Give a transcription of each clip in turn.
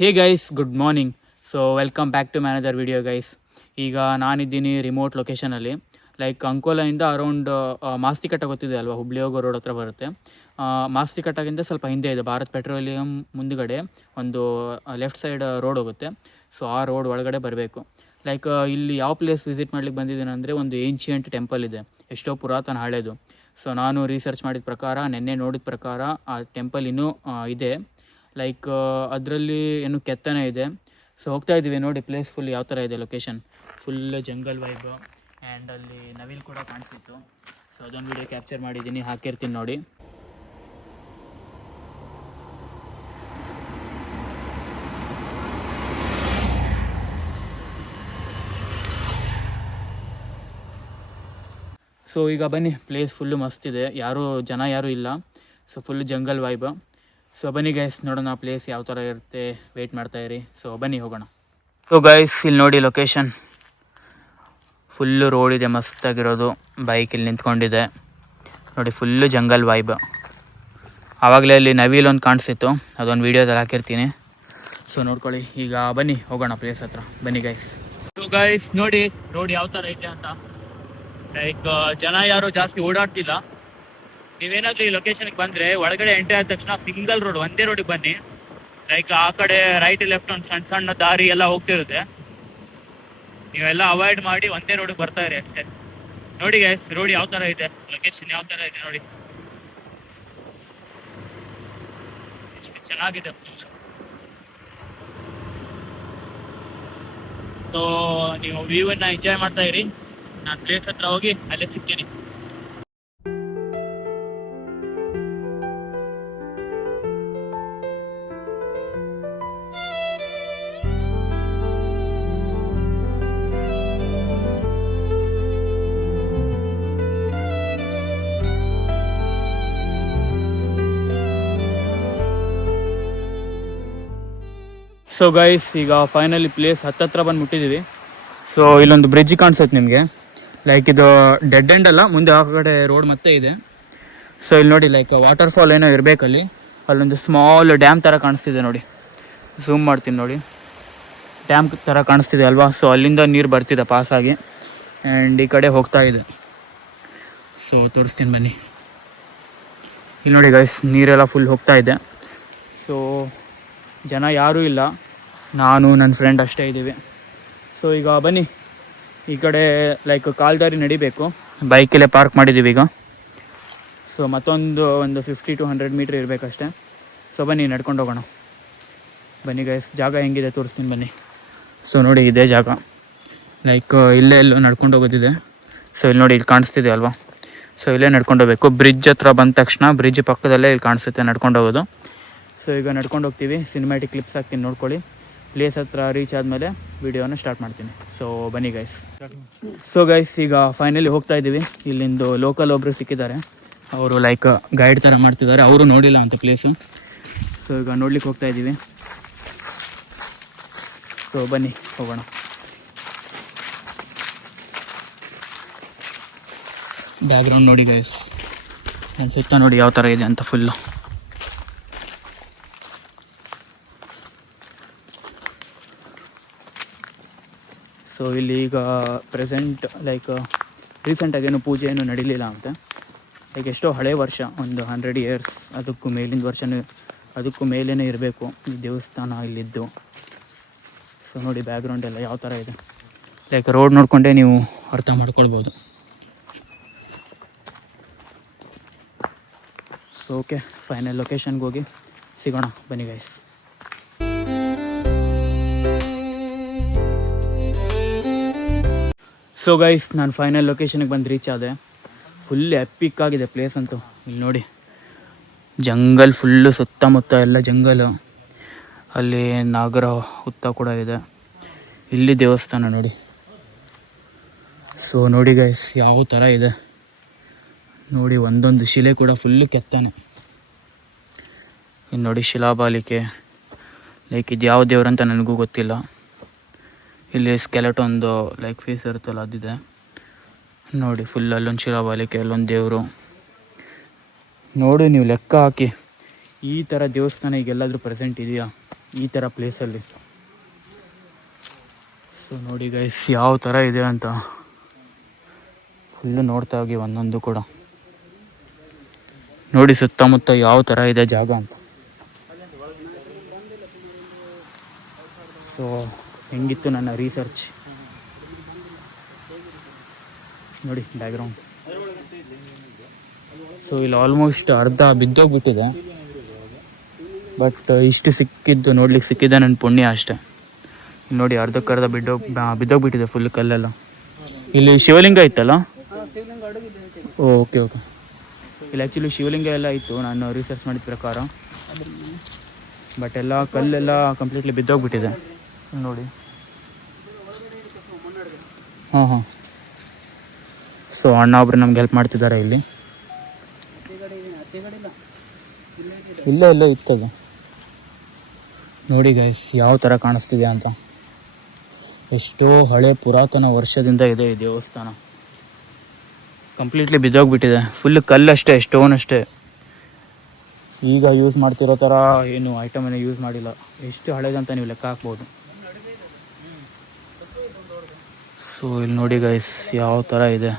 Hey guys, good morning. So welcome back to my another video guys. ಈಗ ನಾನಿದ್ದೀನಿ remote ಲೊಕೇಶನಲ್ಲಿ. Like ಅಂಕೋಲಾಯಿಂದ around Mastikatte ಗೊತ್ತಿದೆ ಅಲ್ವಾ, ಹುಬ್ಳಿ ಹೋಗೋ ರೋಡ್ ಹತ್ರ ಬರುತ್ತೆ. ಮಾಸ್ತಿಕಟ್ಟಗಿಂತ ಸ್ವಲ್ಪ ಹಿಂದೆ ಇದೆ, ಭಾರತ್ ಪೆಟ್ರೋಲಿಯಂ ಮುಂದುಗಡೆ ಒಂದು ಲೆಫ್ಟ್ ಸೈಡ್ ರೋಡ್ ಹೋಗುತ್ತೆ. ಸೊ ಆ ರೋಡ್ ಒಳಗಡೆ ಬರಬೇಕು. ಲೈಕ್ ಇಲ್ಲಿ ಯಾವ ಪ್ಲೇಸ್ ವಿಸಿಟ್ ಮಾಡ್ಲಿಕ್ಕೆ ಬಂದಿದ್ದೀನಿ ಅಂದರೆ, ಒಂದು ಏನ್ಷಿಯಂಟ್ ಟೆಂಪಲ್ ಇದೆ, ಎಷ್ಟೋ ಪುರಾತನ ಹಳೇದು. ಸೊ ನಾನು ರಿಸರ್ಚ್ ಮಾಡಿದ ಪ್ರಕಾರ, ನೆನ್ನೆ ನೋಡಿದ ಪ್ರಕಾರ ಆ ಟೆಂಪಲ್ ಇನ್ನೂ ಇದೆ. ಲೈಕ್ ಅದರಲ್ಲಿ ಏನು ಕೆತ್ತನೆ ಇದೆ. ಸೊ ಹೋಗ್ತಾ ಇದ್ದೀವಿ, ನೋಡಿ ಪ್ಲೇಸ್ ಫುಲ್ ಯಾವ ಥರ ಇದೆ. Location full jungle vibe, and ಅಲ್ಲಿ ನವಿಲ್ ಕೂಡ ಕಾಣಿಸಿತ್ತು. ಸೊ ಅದೊಂದು ವಿಡಿಯೋ ಕ್ಯಾಪ್ಚರ್ ಮಾಡಿದ್ದೀನಿ, ಹಾಕಿರ್ತೀನಿ ನೋಡಿ. ಸೊ ಈಗ ಬನ್ನಿ, ಪ್ಲೇಸ್ ಫುಲ್ಲು ಮಸ್ತಿದೆ, ಜನ ಯಾರೂ ಇಲ್ಲ. So full jungle vibe. So ಬನ್ನಿ ಗೈಸ್, ನೋಡೋಣ ಪ್ಲೇಸ್ ಯಾವ ಥರ ಇರುತ್ತೆ, ವೆಯ್ಟ್ ಮಾಡ್ತಾಯಿರಿ. ಸೊ ಬನ್ನಿ ಹೋಗೋಣ. ಸೊ ಗೈಸ್, ಇಲ್ಲಿ ನೋಡಿ ಲೊಕೇಶನ್, ಫುಲ್ಲು ರೋಡ್ ಇದೆ, ಮಸ್ತಾಗಿರೋದು. ಬೈಕ್ ಇಲ್ಲಿ ನಿಂತ್ಕೊಂಡಿದೆ ನೋಡಿ, ಫುಲ್ಲು ಜಂಗಲ್ ವೈಬ್. ಆವಾಗಲೇ ಅಲ್ಲಿ ನವಿಲ್ ಒಂದು ಕಾಣಿಸಿತ್ತು, ಅದೊಂದು ವೀಡಿಯೋದಲ್ಲಿ ಹಾಕಿರ್ತೀನಿ. ಸೊ ನೋಡ್ಕೊಳ್ಳಿ. ಈಗ ಬನ್ನಿ ಹೋಗೋಣ ಪ್ಲೇಸ್ ಹತ್ರ, ಬನ್ನಿ ಗೈಸ್. ಸೊ ಗೈಸ್ ನೋಡಿ ರೋಡ್ ಯಾವ ಥರ ಇದೆ ಅಂತ. ಲೈಕ್ ಜನ ಯಾರು ಜಾಸ್ತಿ ಓಡಾಡ್ತಿಲ್ಲ. ನೀವೇನಾದ್ರೂ ಈ ಲೊಕೇಶನ್ಗೆ ಬಂದರೆ, ಒಳಗಡೆ ಎಂಟ್ರಿ ಆದ ತಕ್ಷಣ ಸಿಂಗಲ್ ರೋಡ್, ಒಂದೇ ರೋಡಿಗೆ ಬನ್ನಿ. ಲೈಕ್ ಆ ಕಡೆ ರೈಟ್ ಲೆಫ್ಟ್ ಒಂದು ಸಣ್ಣ ಸಣ್ಣ ದಾರಿ ಎಲ್ಲ ಹೋಗ್ತಿರುತ್ತೆ. ನೀವೆಲ್ಲ ಅವಾಯ್ಡ್ ಮಾಡಿ ಒಂದೇ ರೋಡಿಗೆ ಬರ್ತಾ ಇರಿ ಅಷ್ಟೇ. ನೋಡಿ ಗೈಸ್, ರೋಡ್ ಯಾವ ಥರ ಇದೆ, ಲೊಕೇಶನ್ ಯಾವ ಥರ ಇದೆ ನೋಡಿ, ಎಷ್ಟು ಚೆನ್ನಾಗಿದೆ. ಸೊ ನೀವು ವ್ಯೂವನ್ನು ಎಂಜಾಯ್ ಮಾಡ್ತಾ ಇರಿ. ನಾನು ಪ್ಲೇಸ್ ಹತ್ರ ಹೋಗಿ ಅಲ್ಲೇ ಸಿಗ್ತೀನಿ. ಸೊ ಗೈಸ್, ಈಗ ಫೈನಲಿ ಪ್ಲೇಸ್ ಹತ್ತತ್ರ ಬಂದು ಮುಟ್ಟಿದ್ದೀವಿ. ಸೊ ಇಲ್ಲೊಂದು ಬ್ರಿಡ್ಜ್ ಕಾಣಿಸುತ್ತೆ ನಿಮಗೆ. ಲೈಕ್ ಇದು ಡೆಡ್ ಎಂಡ್ ಅಲ್ಲ, ಮುಂದೆ ಆ ಕಡೆ ರೋಡ್ ಮತ್ತೆ ಇದೆ. ಸೊ ಇಲ್ಲಿ ನೋಡಿ, ಲೈಕ್ ವಾಟರ್ ಫಾಲ್ ಏನೋ ಇರಬೇಕಲ್ಲಿ. ಅಲ್ಲೊಂದು ಸ್ಮಾಲ್ ಡ್ಯಾಮ್ ಥರ ಕಾಣಿಸ್ತಿದೆ ನೋಡಿ, ಝೂಮ್ ಮಾಡ್ತೀನಿ ನೋಡಿ, ಡ್ಯಾಮ್ ಥರ ಕಾಣಿಸ್ತಿದೆ ಅಲ್ವಾ. ಸೊ ಅಲ್ಲಿಂದ ನೀರು ಬರ್ತಿದೆ ಪಾಸಾಗಿ, ಆ್ಯಂಡ್ ಈ ಕಡೆ ಹೋಗ್ತಾ ಇದೆ. ಸೊ ತೋರಿಸ್ತೀನಿ ಬನ್ನಿ. ಇಲ್ಲಿ ನೋಡಿ ಗೈಸ್, ನೀರೆಲ್ಲ ಫುಲ್ ಹೋಗ್ತಾ ಇದೆ. ಸೊ ಜನ ಯಾರೂ ಇಲ್ಲ, ನಾನು ನನ್ನ ಫ್ರೆಂಡ್ ಅಷ್ಟೇ ಇದ್ದೀವಿ. ಸೊ ಈಗ ಬನ್ನಿ, ಈ ಕಡೆ ಲೈಕ್ ಕಾಲ್ದಾರಿ ನಡಿಬೇಕು, ಬೈಕಲ್ಲೇ ಪಾರ್ಕ್ ಮಾಡಿದ್ದೀವಿ ಈಗ. ಸೊ ಒಂದು 50 to 100 ಮೀಟ್ರ್ ಇರಬೇಕಷ್ಟೇ. ಸೊ ಬನ್ನಿ ನಡ್ಕೊಂಡು ಹೋಗೋಣ. ಬನ್ನಿ ಗೈಸ್, ಜಾಗ ಹೆಂಗಿದೆ ತೋರಿಸ್ತೀನಿ ಬನ್ನಿ. ಸೊ ನೋಡಿ, ಇದೇ ಜಾಗ. ಲೈಕ್ ಇಲ್ಲೇ ಎಲ್ಲೋ ನಡ್ಕೊಂಡು ಹೋಗೋದಿದೆ. ಸೊ ಇಲ್ಲಿ ನೋಡಿ, ಇಲ್ಲಿ ಕಾಣಿಸ್ತಿದೆ ಅಲ್ವಾ. ಸೊ ಇಲ್ಲೇ ನಡ್ಕೊಂಡು ಹೋಗ್ಬೇಕು. ಬ್ರಿಡ್ಜ್ ಹತ್ರ ಬಂದ ತಕ್ಷಣ, ಬ್ರಿಡ್ಜ್ ಪಕ್ಕದಲ್ಲೇ ಇಲ್ಲಿ ಕಾಣಿಸುತ್ತೆ ನಡ್ಕೊಂಡು ಹೋಗೋದು. ಸೊ ಈಗ ನಡ್ಕೊಂಡು ಹೋಗ್ತೀವಿ, ಸಿನಿಮ್ಯಾಟಿಕ್ ಕ್ಲಿಪ್ಸ್ ಹಾಕ್ತೀನಿ ನೋಡ್ಕೊಳ್ಳಿ. ಪ್ಲೇಸ್ ಹತ್ರ ರೀಚ್ ಆದಮೇಲೆ ವೀಡಿಯೋನ ಸ್ಟಾರ್ಟ್ ಮಾಡ್ತೀನಿ. ಸೊ ಬನ್ನಿ ಗೈಸ್. ಸೊ ಗೈಸ್, ಈಗ ಫೈನಲಿ ಹೋಗ್ತಾ ಇದ್ದೀವಿ. ಇಲ್ಲಿಂದು ಲೋಕಲ್ ಒಬ್ಬರು ಸಿಕ್ಕಿದ್ದಾರೆ, ಅವರು ಲೈಕ್ ಗೈಡ್ ಥರ ಮಾಡ್ತಿದ್ದಾರೆ. ಅವರು ನೋಡಿಲ್ಲ ಅಂತ ಪ್ಲೇಸು. ಸೊ ಈಗ ನೋಡ್ಲಿಕ್ಕೆ ಹೋಗ್ತಾ ಇದ್ದೀವಿ. ಸೊ ಬನ್ನಿ ಹೋಗೋಣ. ಬ್ಯಾಕ್ಗ್ರೌಂಡ್ ನೋಡಿ ಗೈಸ್, ನಾನು ಸುತ್ತ ನೋಡಿ ಯಾವ ಥರ ಇದೆ ಅಂತ ಫುಲ್ಲು. ಸೊ ಇಲ್ಲಿ ಈಗ ಪ್ರೆಸೆಂಟ್ ಲೈಕ್ ರೀಸೆಂಟಾಗೇನು ಪೂಜೆ ಏನು ನಡೀಲಿಲ್ಲ ಅಂತೆ. ಲೈಕ್ ಎಷ್ಟೋ ಹಳೆ ವರ್ಷ, ಒಂದು 100 years ಅದಕ್ಕೂ ಮೇಲಿನ ವರ್ಷನೇ, ಅದಕ್ಕೂ ಮೇಲೇ ಇರಬೇಕು ಈ ದೇವಸ್ಥಾನ ಇಲ್ಲಿದ್ದು. ಸೊ ನೋಡಿ ಬ್ಯಾಕ್ಗ್ರೌಂಡ್ ಎಲ್ಲ ಯಾವ ಥರ ಇದೆ. ಲೈಕ್ ರೋಡ್ ನೋಡಿಕೊಂಡೇ ನೀವು ಅರ್ಥ ಮಾಡ್ಕೊಳ್ಬೋದು. ಸೊ ಓಕೆ, ಫೈನಲ್ ಲೊಕೇಶನ್ಗೆ ಹೋಗಿ ಸಿಗೋಣ ಬನ್ನಿ ಗೈಸ್. ಸೊ ಗೈಸ್, ನಾನು ಫೈನಲ್ ಲೊಕೇಶನ್ಗೆ ಬಂದು ರೀಚ್ ಆದೆ. ಫುಲ್ ಎಪಿಕ್ ಆಗಿದೆ ಪ್ಲೇಸ್ ಅಂತೂ. ಇಲ್ಲಿ ನೋಡಿ, ಜಂಗಲ್ ಫುಲ್ಲು, ಸುತ್ತಮುತ್ತ ಎಲ್ಲ ಜಂಗಲು. ಅಲ್ಲಿ ನಾಗರ ಹುತ್ತ ಕೂಡ ಇದೆ. ಇಲ್ಲಿ ದೇವಸ್ಥಾನ ನೋಡಿ. ಸೊ ನೋಡಿ ಗೈಸ್, ಯಾವ ಥರ ಇದೆ ನೋಡಿ. ಒಂದೊಂದು ಶಿಲೆ ಕೂಡ ಫುಲ್ಲು ಕೆತ್ತಾನೆ. ಇನ್ನು ನೋಡಿ, ಶಿಲಾಬಾಲಿಕೆ. ಲೈಕ್ ಇದು ಯಾವ ದೇವ್ರಂತ ನನಗೂ ಗೊತ್ತಿಲ್ಲ. ಇಲ್ಲಿ ಸ್ಕೆಲೆಟೊಂದು ಲೈಕ್ ಫೇಸ್ ಇರುತ್ತಲ್ಲ, ಅದಿದೆ ನೋಡಿ. ಫುಲ್ ಅಲ್ಲೊಂದು ಶಿಲಾಬಾಲಿಕೆ, ಅಲ್ಲೊಂದು ದೇವರು. ನೋಡಿ ನೀವು ಲೆಕ್ಕ ಹಾಕಿ, ಈ ಥರ ದೇವಸ್ಥಾನ ಈಗ ಎಲ್ಲಾದರೂ ಪ್ರೆಸೆಂಟ್ ಇದೆಯಾ? ಈ ಥರ ಪ್ಲೇಸಲ್ಲಿ. ಸೊ ನೋಡಿ ಗೈಸ್ ಯಾವ ಥರ ಇದೆ ಅಂತ ಫುಲ್ಲು ನೋಡ್ತಾ ಹೋಗಿ ಒಂದೊಂದು ಕೂಡ ನೋಡಿ ಸುತ್ತಮುತ್ತ ಯಾವ ಥರ ಇದೆ ಜಾಗ ಅಂತ. ಸೊ ಹೆಂಗಿತ್ತು ನನ್ನ ರಿಸರ್ಚ್ ನೋಡಿ ಬ್ಯಾಕ್ಗ್ರೌಂಡ್. ಸೊ ಇಲ್ಲಿ ಆಲ್ಮೋಸ್ಟ್ ಅರ್ಧ ಬಿದ್ದೋಗ್ಬಿಟ್ಟಿದೆ, ಬಟ್ ಇಷ್ಟು ಸಿಕ್ಕಿದ್ದು ನೋಡ್ಲಿಕ್ಕೆ ಸಿಕ್ಕಿದೆ ನನ್ನ ಪುಣ್ಯ ಅಷ್ಟೇ. ನೋಡಿ ಅರ್ಧಕ್ಕರ್ಧ ಬಿದ್ದೋಗ್ಬಿಟ್ಟಿದೆ ಫುಲ್ ಕಲ್ಲೆಲ್ಲ. ಇಲ್ಲಿ ಶಿವಲಿಂಗ ಇತ್ತಲ್ಲ, ಓಕೆ ಓಕೆ. ಇಲ್ಲಿ ಆ್ಯಕ್ಚುಲಿ ಶಿವಲಿಂಗ ಎಲ್ಲ ಇತ್ತು ನಾನು ರಿಸರ್ಚ್ ಮಾಡಿದ ಪ್ರಕಾರ, ಬಟ್ ಎಲ್ಲ ಕಲ್ಲೆಲ್ಲ ಕಂಪ್ಲೀಟ್ಲಿ ಬಿದ್ದೋಗ್ಬಿಟ್ಟಿದೆ ನೋಡಿ. ಹಾಂ. ಸೊ ಅಣ್ಣ ಒಬ್ರು ನಮ್ಗೆ ಹೆಲ್ಪ್ ಮಾಡ್ತಿದ್ದಾರೆ ಇಲ್ಲಿ. ಇಲ್ಲೇ ಇತ್ತದು ನೋಡಿ ಗೈಸ್ ಯಾವ ಥರ ಕಾಣಿಸ್ತಿದೆ ಅಂತ. ಎಷ್ಟೋ ಹಳೆ ಪುರಾತನ ವರ್ಷದಿಂದ ಇದೆ ಈ ದೇವಸ್ಥಾನ. ಕಂಪ್ಲೀಟ್ಲಿ ಬಿದ್ದೋಗ್ಬಿಟ್ಟಿದೆ, ಫುಲ್ ಕಲ್ಲಷ್ಟೇ, ಸ್ಟೋನ್ ಅಷ್ಟೇ. ಈಗ ಯೂಸ್ ಮಾಡ್ತಿರೋ ಥರ ಏನು ಐಟಮನ್ನು ಯೂಸ್ ಮಾಡಿಲ್ಲ. ಎಷ್ಟು ಹಳೇದಂತ ನೀವು ಲೆಕ್ಕ ಹಾಕ್ಬೋದು. ಸೊ ಇಲ್ಲಿ ನೋಡಿ ಗೈಸ್ ಯಾವ ಥರ ಇದೆ.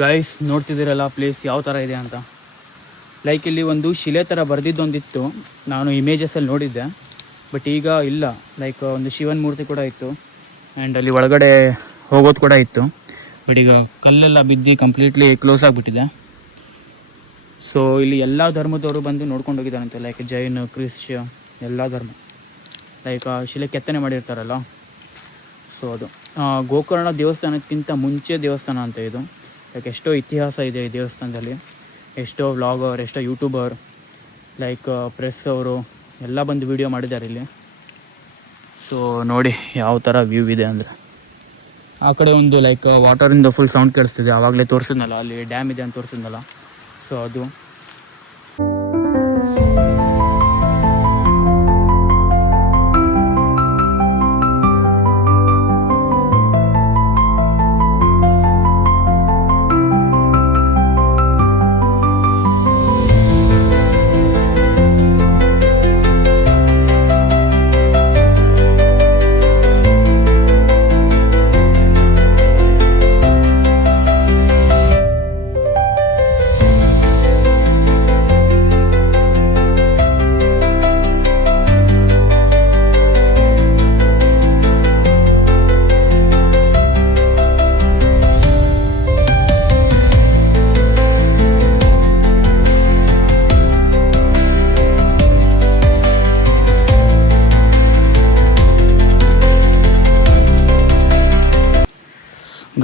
ಗೈಸ್ ನೋಡ್ತಿದ್ದೀರಲ್ಲ ಪ್ಲೇಸ್ ಯಾವ ಥರ ಇದೆ ಅಂತ. ಲೈಕ್ ಇಲ್ಲಿ ಒಂದು ಶಿಲೆ ಥರ ಬರೆದಿದ್ದೊಂದಿತ್ತು, ನಾನು ಇಮೇಜಸಲ್ಲಿ ನೋಡಿದ್ದೆ, ಬಟ್ ಈಗ ಇಲ್ಲ. ಲೈಕ್ ಒಂದು ಶಿವನ ಮೂರ್ತಿ ಕೂಡ ಇತ್ತು, ಆ್ಯಂಡ್ ಅಲ್ಲಿ ಒಳಗಡೆ ಹೋಗೋದು ಕೂಡ ಇತ್ತು, ಬಟ್ ಈಗ ಕಲ್ಲೆಲ್ಲ ಬಿದ್ದು ಕಂಪ್ಲೀಟ್ಲಿ ಕ್ಲೋಸ್ ಆಗಿಬಿಟ್ಟಿದೆ. ಸೊ ಇಲ್ಲಿ ಎಲ್ಲ ಧರ್ಮದವರು ಬಂದು ನೋಡ್ಕೊಂಡು ಹೋಗಿದ್ದಾರಂತೆ, ಲೈಕ್ ಜೈನ್, ಕ್ರಿಶ್ಚಿಯ ಎಲ್ಲ ಧರ್ಮ. ಲೈಕ್ ಶಿಲೆ ಕೆತ್ತನೆ ಮಾಡಿರ್ತಾರಲ್ಲ, ಸೊ ಅದು ಗೋಕರ್ಣ ದೇವಸ್ಥಾನಕ್ಕಿಂತ ಮುಂಚೆ ದೇವಸ್ಥಾನ ಅಂತ ಇದು. ಲೈಕ್ ಎಷ್ಟೋ ಇತಿಹಾಸ ಇದೆ ಈ ದೇವಸ್ಥಾನದಲ್ಲಿ. ಎಷ್ಟೋ ವ್ಲಾಗರ್, ಎಷ್ಟೋ ಯೂಟ್ಯೂಬರ್, ಲೈಕ್ ಪ್ರೆಸ್ ಅವರು ಎಲ್ಲ ಬಂದು ವಿಡಿಯೋ ಮಾಡಿದ್ದಾರೆ ಇಲ್ಲಿ. ಸೊ ನೋಡಿ ಯಾವ ಥರ ವ್ಯೂ ಇದೆ ಅಂದರೆ. ಆ ಕಡೆ ಒಂದು ಲೈಕ್ ವಾಟರಿಂದ ಫುಲ್ ಸೌಂಡ್ ಕೇಳಿಸ್ತಿದೆ, ಆವಾಗಲೇ ತೋರಿಸಿದ್ನಲ್ಲ ಅಲ್ಲಿ ಡ್ಯಾಮ್ ಇದೆ ಅಂತ ತೋರಿಸಿದ್ನಲ್ಲ, ಸೊ ಅದು.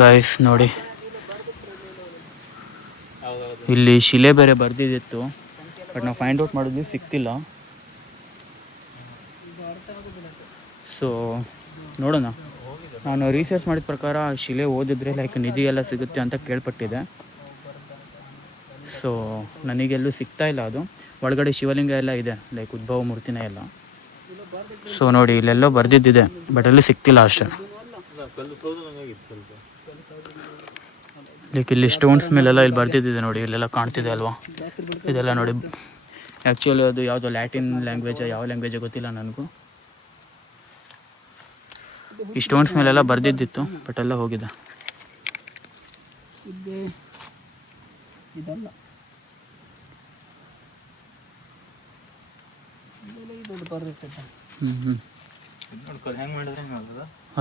ಗೈಸ್ ನೋಡಿ ಇಲ್ಲಿ ಶಿಲೆ ಬೇರೆ ಬರ್ದಿದ್ದಿತ್ತು, ಬಟ್ ನಾವು ಫೈಂಡ್ ಔಟ್ ಮಾಡಿದ್ವಿ, ಸಿಕ್ತಿಲ್ಲ. ಸೊ ನೋಡೋಣ. ನಾನು ರಿಸರ್ಚ್ ಮಾಡಿದ ಪ್ರಕಾರ ಶಿಲೆ ಓದಿದ್ರೆ ಲೈಕ್ ನಿಧಿ ಎಲ್ಲ ಸಿಗುತ್ತೆ ಅಂತ ಕೇಳ್ಪಟ್ಟಿದೆ. ಸೊ ನನಗೆಲ್ಲೂ ಸಿಗ್ತಾ ಇಲ್ಲ ಅದು. ಒಳಗಡೆ ಶಿವಲಿಂಗ ಎಲ್ಲ ಇದೆ, ಲೈಕ್ ಉದ್ಭವ ಮೂರ್ತಿನೇ ಎಲ್ಲ. ಸೊ ನೋಡಿ ಇಲ್ಲೆಲ್ಲೋ ಬರ್ದಿದ್ದಿದೆ, ಬಟ್ ಅಲ್ಲಿ ಸಿಕ್ತಿಲ್ಲ ಅಷ್ಟೇ. ಲೈಕ್ ಇಲ್ಲಿ ಸ್ಟೋನ್ಸ್ ಮೇಲೆಲ್ಲ ಇಲ್ಲಿ ಬರ್ದಿದ್ದಿದೆ ನೋಡಿ, ಇಲ್ಲೆಲ್ಲ ಕಾಣ್ತಿದೆ ಅಲ್ವಾ, ಇದೆಲ್ಲ ನೋಡಿ. ಆ್ಯಕ್ಚುಲಿ ಅದು ಯಾವುದೋ ಲ್ಯಾಟಿನ್ ಲ್ಯಾಂಗ್ವೇಜ್, ಯಾವ ಲ್ಯಾಂಗ್ವೇಜ್ ಗೊತ್ತಿಲ್ಲ ನನಗೂ. ಈ ಸ್ಟೋನ್ಸ್ ಮೇಲೆಲ್ಲ ಬರ್ದಿದ್ದಿತ್ತು, ಬಟ್ ಎಲ್ಲ ಹೋಗಿದೆ.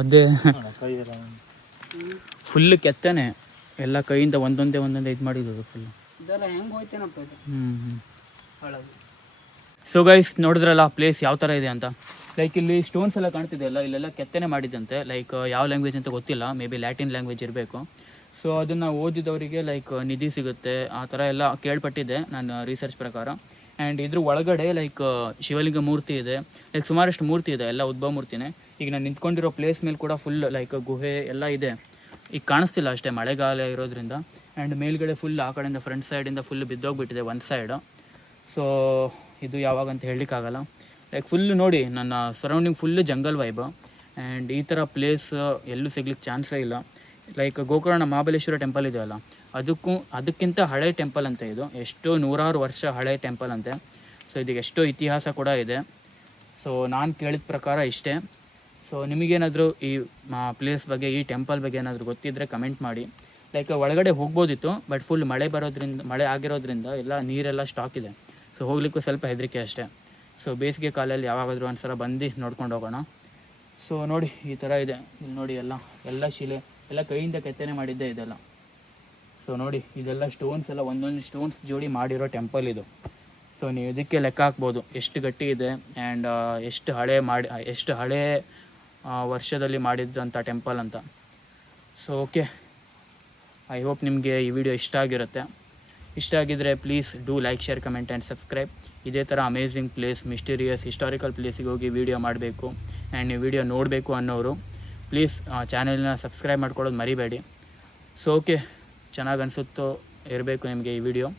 ಅದೇ ಫುಲ್ ಕೆತ್ತನೆ ಎಲ್ಲ ಕೈಯಿಂದ ಒಂದೊಂದೇ ಇದು ಮಾಡಿದ್ದು ಫುಲ್. ಸೊ ಗೈಸ್ ನೋಡಿದ್ರಲ್ಲ ಪ್ಲೇಸ್ ಯಾವ ಥರ ಇದೆ ಅಂತ. ಲೈಕ್ ಇಲ್ಲಿ ಸ್ಟೋನ್ಸ್ ಎಲ್ಲ ಕಾಣ್ತಿದೆಯಲ್ಲ, ಇಲ್ಲೆಲ್ಲ ಕೆತ್ತನೆ ಮಾಡಿದ್ದಂತೆ. ಲೈಕ್ ಯಾವ ಲ್ಯಾಂಗ್ವೇಜ್ ಅಂತ ಗೊತ್ತಿಲ್ಲ, ಮೇ ಬಿ ಲ್ಯಾಟಿನ್ ಲ್ಯಾಂಗ್ವೇಜ್ ಇರಬೇಕು. ಸೊ ಅದನ್ನು ಓದಿದವರಿಗೆ ಲೈಕ್ ನಿಧಿ ಸಿಗುತ್ತೆ ಆ ಥರ ಎಲ್ಲ ಕೇಳ್ಪಟ್ಟಿದ್ದೆ ನಾನು ರಿಸರ್ಚ್ ಪ್ರಕಾರ. ಆ್ಯಂಡ್ ಇದ್ರ ಒಳಗಡೆ ಲೈಕ್ ಶಿವಲಿಂಗ ಮೂರ್ತಿ ಇದೆ, ಲೈಕ್ ಸುಮಾರಷ್ಟು ಮೂರ್ತಿ ಇದೆ, ಎಲ್ಲ ಉದ್ಭವ ಮೂರ್ತಿನೇ. ಈಗ ನಾನು ನಿಂತ್ಕೊಂಡಿರೋ ಪ್ಲೇಸ್ ಮೇಲೆ ಕೂಡ ಫುಲ್ ಲೈಕ್ ಗುಹೆ ಎಲ್ಲ ಇದೆ. ಈಗ ಕಾಣಿಸ್ತಿಲ್ಲ ಅಷ್ಟೇ, ಮಳೆಗಾಲ ಇರೋದ್ರಿಂದ. ಆ್ಯಂಡ್ ಮೇಲ್ಗಡೆ ಫುಲ್ ಆ ಕಡೆಯಿಂದ ಫ್ರಂಟ್ ಸೈಡಿಂದ ಫುಲ್ ಬಿದ್ದೋಗ್ಬಿಟ್ಟಿದೆ ಒಂದು ಸೈಡು. ಸೊ ಇದು ಯಾವಾಗ ಅಂತ ಹೇಳಲಿಕ್ಕಾಗಲ್ಲ. ಲೈಕ್ ಫುಲ್ ನೋಡಿ ನನ್ನ surrounding full jungle vibe. And ಈ ಥರ ಪ್ಲೇಸ್ ಎಲ್ಲೂ ಸಿಗ್ಲಿಕ್ಕೆ ಚಾನ್ಸೇ ಇಲ್ಲ. ಲೈಕ್ ಗೋಕರ್ಣ ಮಹಾಬಲೇಶ್ವರ ಟೆಂಪಲ್ ಇದೆಯಲ್ಲ, ಅದಕ್ಕಿಂತ ಹಳೆ ಟೆಂಪಲ್ ಅಂತೆ ಇದು. ಎಷ್ಟೋ ನೂರಾರು ವರ್ಷ ಹಳೆ ಟೆಂಪಲ್ ಅಂತೆ. ಸೊ ಇದಕ್ಕೆ ಎಷ್ಟೋ ಇತಿಹಾಸ ಕೂಡ ಇದೆ. ಸೊ ನಾನು ಕೇಳಿದ ಪ್ರಕಾರ ಇಷ್ಟೇ. ಸೊ ನಿಮಗೇನಾದರೂ ಈ ಪ್ಲೇಸ್ ಬಗ್ಗೆ, ಈ ಟೆಂಪಲ್ ಬಗ್ಗೆ ಏನಾದರೂ ಗೊತ್ತಿದ್ದರೆ ಕಮೆಂಟ್ ಮಾಡಿ. ಲೈಕ್ ಒಳಗಡೆ ಹೋಗ್ಬೋದಿತ್ತು, ಬಟ್ ಫುಲ್ ಮಳೆ ಆಗಿರೋದ್ರಿಂದ ಎಲ್ಲ ನೀರೆಲ್ಲ ಸ್ಟಾಕ್ ಇದೆ. ಸೊ ಹೋಗ್ಲಿಕ್ಕೂ ಸ್ವಲ್ಪ ಹೆದರಿಕೆ ಅಷ್ಟೇ. ಸೊ ಬೇಸಿಗೆ ಕಾಲದಲ್ಲಿ ಯಾವಾಗಾದರೂ ಒಂದ್ಸಲ ಬಂದು ನೋಡ್ಕೊಂಡು ಹೋಗೋಣ. ಸೊ ನೋಡಿ ಈ ಥರ ಇದೆ. ಇಲ್ಲಿ ನೋಡಿ ಎಲ್ಲ ಶಿಲೆ ಎಲ್ಲ ಕೈಯಿಂದ ಕೆತ್ತನೆ ಮಾಡಿದ್ದೇ ಇದೆಲ್ಲ. ಸೊ ನೋಡಿ ಇದೆಲ್ಲ ಸ್ಟೋನ್ಸ್ ಎಲ್ಲ ಒಂದೊಂದು ಸ್ಟೋನ್ಸ್ ಜೋಡಿ ಮಾಡಿರೋ ಟೆಂಪಲ್ ಇದು. ಸೊ ನೀವು ಇದಕ್ಕೆ ಲೆಕ್ಕ ಹಾಕ್ಬೋದು ಎಷ್ಟು ಗಟ್ಟಿ ಇದೆ ಆ್ಯಂಡ್ ಎಷ್ಟು ಹಳೆ ವರ್ಷದಲ್ಲಿ ಮಾಡಿದ್ದಂಥ ಟೆಂಪಲ್ ಅಂತ. ಸೊ ಓಕೆ, ಐ ಹೋಪ್ ನಿಮಗೆ ಈ ವಿಡಿಯೋ ಇಷ್ಟ ಆಗಿರುತ್ತೆ. ಇಷ್ಟ ಆಗಿದ್ದರೆ please do like, share, comment and subscribe. ಇದೇ ಥರ ಅಮೇಝಿಂಗ್ ಪ್ಲೇಸ್, ಮಿಸ್ಟೀರಿಯಸ್, ಹಿಸ್ಟಾರಿಕಲ್ ಪ್ಲೇಸಿಗೆ ಹೋಗಿ ವೀಡಿಯೋ ಮಾಡಬೇಕು ಆ್ಯಂಡ್ ನೀವು ವೀಡಿಯೋ ನೋಡಬೇಕು ಅನ್ನೋರು ಪ್ಲೀಸ್ ಚಾನೆಲ್ನ ಸಬ್ಸ್ಕ್ರೈಬ್ ಮಾಡ್ಕೊಳ್ಳೋದು ಮರಿಬೇಡಿ. ಸೊ ಓಕೆ, ಚೆನ್ನಾಗಿ ಅನಿಸುತ್ತೋ ಇರಬೇಕು ನಿಮಗೆ ಈ ವಿಡಿಯೋ.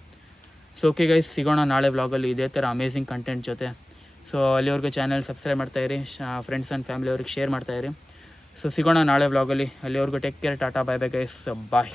ಸೊ ಓಕೆ ಗೈಸ್, ಸಿಗೋಣ ನಾಳೆ ವ್ಲಾಗಲ್ಲಿ ಇದೇ ಥರ ಅಮೇಝಿಂಗ್ ಕಂಟೆಂಟ್ ಜೊತೆ. ಸೊ ಅಲ್ಲಿವರೆಗೂ ಚಾನೆಲ್ ಸಬ್ಸ್ಕ್ರೈಬ್ ಮಾಡ್ತಾಯಿರಿ, ಫ್ರೆಂಡ್ಸ್ ಆ್ಯಂಡ್ ಫ್ಯಾಮಿಲಿ ಅವ್ರಿಗೆ ಶೇರ್ ಮಾಡ್ತಾಯಿರಿ. ಸೊ ಸಿಗೋಣ ನಾಳೆ ವ್ಲಾಗಲ್ಲಿ. ಅಲ್ಲಿವರೆಗೂ take care, tata, bye bye guys, ಬಾಯ್.